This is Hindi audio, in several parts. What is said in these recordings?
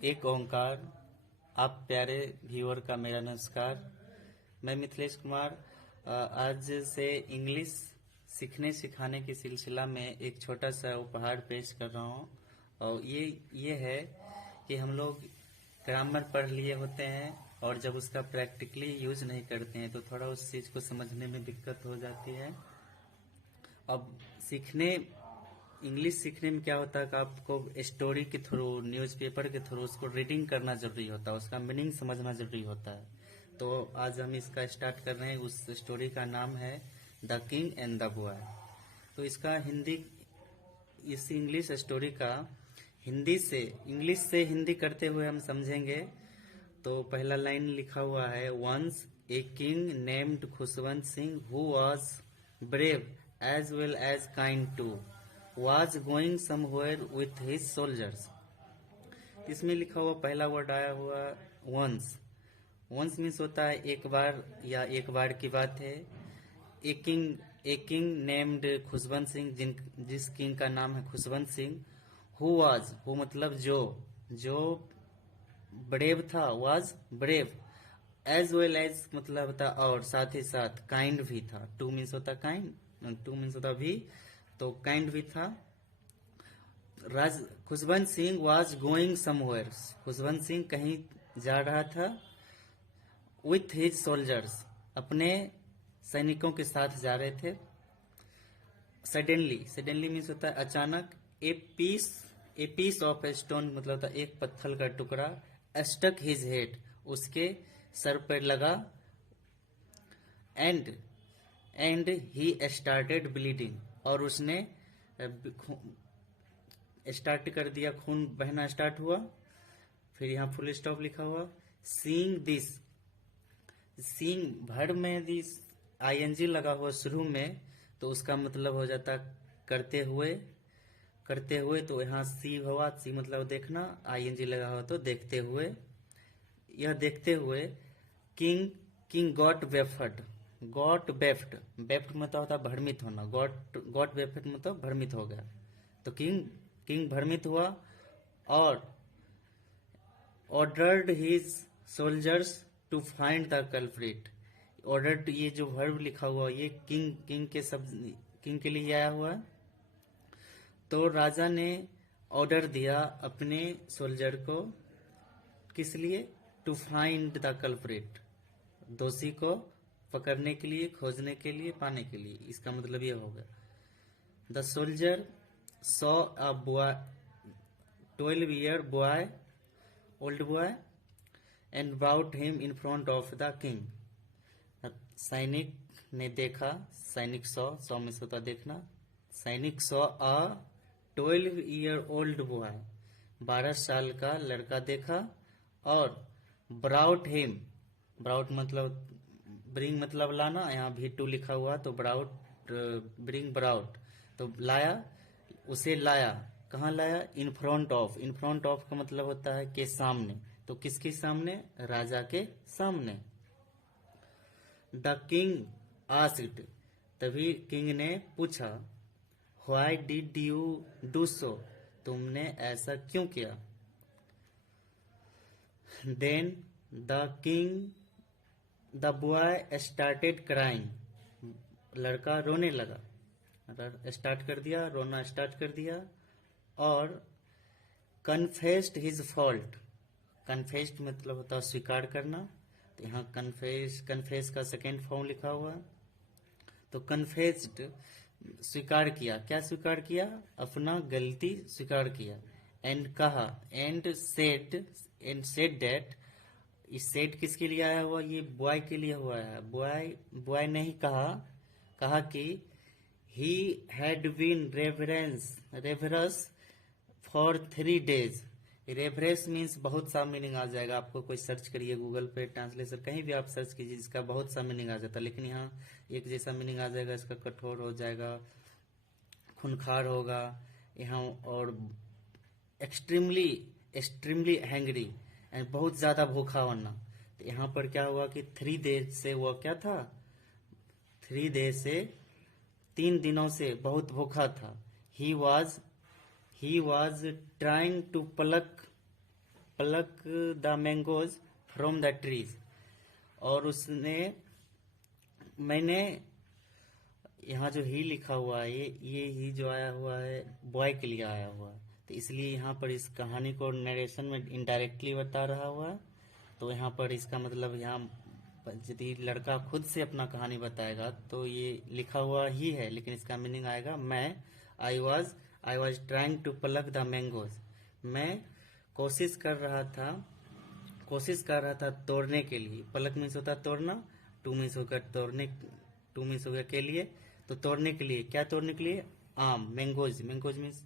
एक ओंकार। आप प्यारे व्यूअर का मेरा नमस्कार। मैं मिथिलेश कुमार आज से इंग्लिश सीखने सिखाने के सिलसिला में एक छोटा सा उपहार पेश कर रहा हूँ। और ये है कि हम लोग ग्रामर पढ़ लिए होते हैं और जब उसका प्रैक्टिकली यूज नहीं करते हैं तो थोड़ा उस चीज़ को समझने में दिक्कत हो जाती है। अब इंग्लिश सीखने में क्या होता है कि आपको स्टोरी के थ्रू, न्यूज़पेपर के थ्रू उसको रीडिंग करना जरूरी होता है, उसका मीनिंग समझना जरूरी होता है। तो आज हम इसका स्टार्ट कर रहे हैं। उस स्टोरी का नाम है the king and the boy. तो इसका इस इंग्लिश स्टोरी का इंग्लिश से हिंदी करते हुए हम समझेंगे। तो पहला लाइन लिखा हुआ है, once a king named Khushwant Singh who was brave as well as kind too was going somewhere with his soldiers। इसमें लिखा हुआ पहला वर्ड आया हुआ once। once मीन्स होता है एक बार या एक बार की बात है। एक किंग नेम्ड खुशवंत सिंह, जिस किंग का नाम है Khushwant Singh. Who was, who मतलब जो ब्रेव था, was brave. As well as मतलब होता और साथ ही साथ काइंड भी था। टू मीन्स होता काइंड, टू मीन्स होता भी, तो काइंड भी था। Khushwant Singh was going somewhere, Khushwant Singh कहीं जा रहा था। विथ हिज सोल्जर्स, अपने सैनिकों के साथ जा रहे थे। सडनली मीन्स होता है अचानक। A piece of a stone मतलब होता है एक पत्थर का टुकड़ा। स्टक हिज हेड, उसके सर पर लगा। एंड ही स्टार्टेड ब्लीडिंग, और उसने स्टार्ट कर दिया, खून बहना स्टार्ट हुआ। फिर यहाँ फुल स्टॉप लिखा हुआ। सीइंग भर में दिस आईएनजी लगा हुआ शुरू में, तो उसका मतलब हो जाता करते हुए। तो यहाँ सी हुआ, सी मतलब देखना, आईएनजी लगा हुआ तो देखते हुए। यह देखते हुए किंग गॉट बेफ्ड मतलब होता भ्रमित होना। गॉट बेफ्ड मतलब भ्रमित हो गया। तो किंग भ्रमित हुआ और ordered his soldiers to find the culprit. Ordered, ये जो वर्ब लिखा हुआ ये किंग के लिए आया हुआ है। तो राजा ने ऑर्डर दिया अपने सोल्जर को, किस लिए? टू फाइंड द कल्प्रिट, दोषी को पकड़ने के लिए, खोजने के लिए, पाने के लिए। इसका मतलब ये होगा। The soldier saw a boy, 12-year boy, old boy, and brought him in front of the king। सैनिक ने देखा, सैनिक सॉ में होता देखना। सैनिक सॉ अ 12-year-old boy, 12 साल का लड़का देखा। और ब्राउट मतलब ब्रिंग मतलब लाना, यहाँ भी टू लिखा हुआ तो ब्राउट तो लाया, उसे लाया। कहाँ लाया? इन फ्रंट ऑफ का मतलब होता है के सामने। तो किसके सामने? राजा के सामने। द किंग आस्क्ड, तभी किंग ने पूछा, why did you do so, तुमने ऐसा क्यों किया? Then the boy started crying, लड़का रोने लगा, स्टार्ट कर दिया, रोना स्टार्ट कर दिया। और कन्फेस्ड हिज फॉल्ट, कन्फेस्ड मतलब होता है स्वीकार करना। तो यहाँ कन्फेस का सेकेंड फॉर्म लिखा हुआ है। तो कन्फेस्ड स्वीकार किया, क्या स्वीकार किया? अपना गलती स्वीकार किया। एंड कहा, एंड सेड दैट, इस सेड किसके लिए आया हुआ? ये बॉय के लिए हुआ है। बॉय नहीं कहा कि he had been reverse for 3 days। Reference means बहुत सा मीनिंग आ जाएगा, आपको कोई सर्च करिए गूगल पे, ट्रांसलेशन कहीं भी आप सर्च कीजिए, इसका बहुत सा मीनिंग आ जाता है। लेकिन यहाँ एक जैसा मीनिंग आ जाएगा, इसका कठोर हो जाएगा, खूनखार होगा यहाँ। और एक्सट्रीमली हैंग्री, बहुत ज्यादा भूखा होना। तो यहाँ पर क्या हुआ कि 3 days से वो क्या था? 3 days से 3 दिनों से बहुत भूखा था। He was trying to pluck the mangoes from the trees. और मैंने यहाँ जो ही लिखा हुआ है, ये ही जो आया हुआ है बॉय के लिए आया हुआ है, तो इसलिए यहाँ पर इस कहानी को नरेशन में इनडायरेक्टली बता रहा हुआ है। तो यहाँ पर इसका मतलब, यहाँ यदि लड़का खुद से अपना कहानी बताएगा तो ये लिखा हुआ ही है, लेकिन इसका मीनिंग आएगा I was trying to pluck the mangoes. मैं कोशिश कर रहा था तोड़ने के लिए। प्लक मीन्स होता है तोड़ना, टू मीन्स होगा तोड़ने, टू मीन्स होगा के लिए, तो तोड़ने के लिए, क्या तोड़ने के लिए? आम। मैंगोज मीन्स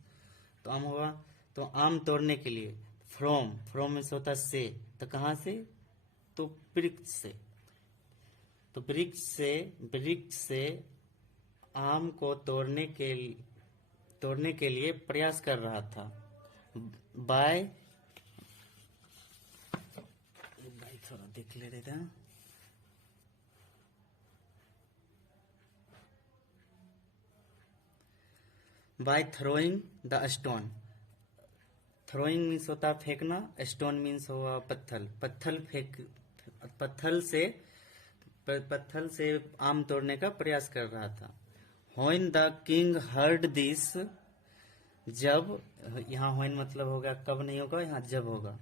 तो आम होगा, तो आम तोड़ने के लिए। फ्रॉम मीन्स होता है से, तो कहाँ से? तो वृक्ष से। तो वृक्ष से आम को तोड़ने के लिए प्रयास कर रहा था। बाय थोड़ा देख ले रहे थे। By throwing the stone. Throwing means होता है फेंकना, स्टोन मीन्स हुआ पत्थर। पत्थर से आम तोड़ने का प्रयास कर रहा था। When the king heard this, जब, यहाँ व्हेन मतलब होगा कब नहीं होगा, यहाँ जब होगा।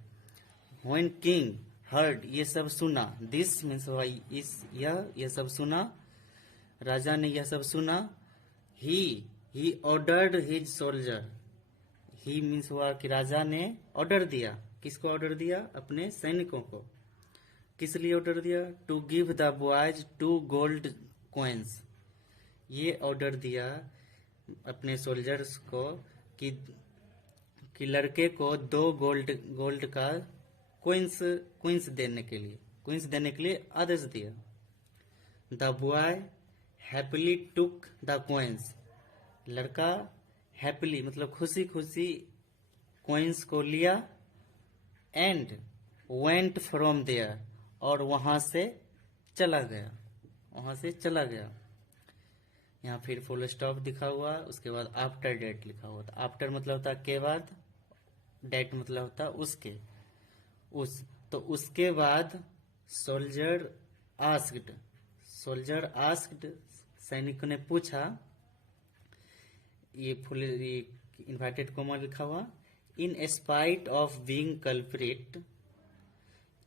व्हेन किंग हर्ड, ये सब सुना, दिस मीन्स हुआ यह सब सुना, राजा ने यह सब सुना। He ordered his soldier. He means हुआ कि राजा ने ऑर्डर दिया। किसको ऑर्डर दिया? अपने सैनिकों को। किस लिए ऑर्डर दिया? To give the boys 2 gold coins. ये ऑर्डर दिया अपने सोल्जर्स को कि लड़के को 2 गोल्ड का क्वींस देने के लिए आदेश दिया। The boy happily took the coins. लड़का हैप्पीली मतलब खुशी क्वींस को लिया। एंड वेंट फ्रॉम देयर, और वहां से चला गया। यहाँ फिर फुल स्टॉप दिखा हुआ, उसके बाद आफ्टर डेट लिखा हुआ था। आफ्टर मतलब होता है के बाद, डेट मतलब होता है तो उसके बाद सोल्जर आस्क्ड, सैनिक ने पूछा, ये फुल इन्वर्टेड कॉमा लिखा हुआ, in spite of being culprit.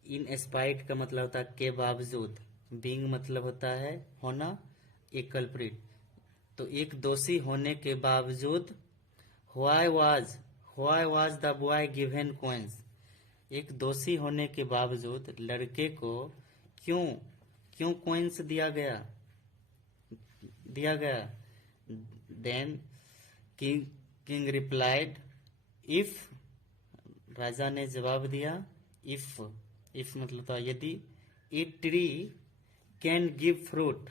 In spite का मतलब होता है के बावजूद, बीइंग मतलब होता है होना, एक कल्प्रिट तो एक दोषी होने के बावजूद। Why was the boy given coins. एक दोषी होने के बावजूद लड़के को क्यों कॉइन्स दिया गया। देन किंग रिप्लाइड, इफ, राजा ने जवाब दिया, इफ मतलब था यदि, a tree can give fruit,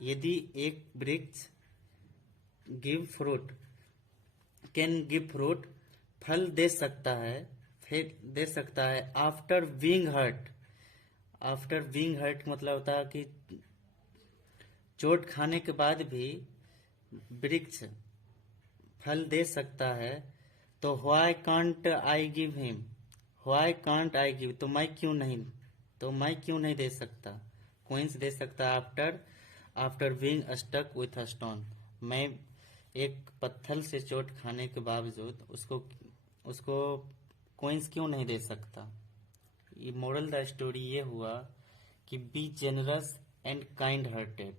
यदि एक वृक्ष कैन गिव फ्रूट, फल दे सकता है, आफ्टर बीइंग हर्ट मतलब होता है कि चोट खाने के बाद भी वृक्ष फल दे सकता है, तो why can't I give him, तो मैं क्यों नहीं दे सकता, क्वींस दे सकता after being stuck with a stone. मैं एक पत्थर से चोट खाने के बावजूद उसको क्वींस क्यों नहीं दे सकता। ये मोरल द स्टोरी ये हुआ कि be generous and kind hearted.